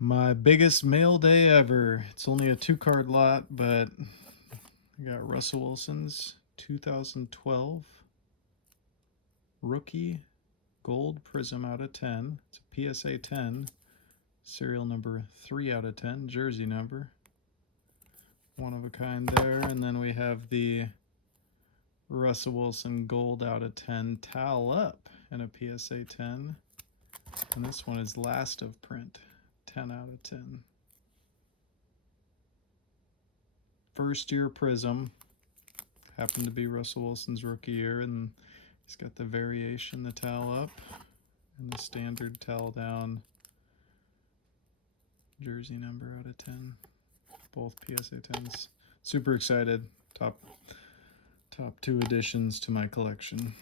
My biggest mail day ever. It's only a 2-card lot, but I got Russell Wilson's 2012 rookie gold prism out of 10. It's a PSA 10, serial number 3 out of 10, jersey number. One of a kind there. And then we have the Russell Wilson gold out of 10 towel up and a PSA 10. And this one is last of print, 10 out of 10. First year prism, happened to be Russell Wilson's rookie year, and he's got the variation, the towel up, and the standard towel down. Jersey number out of 10, both PSA 10s. Super excited. Top 2 additions to my collection.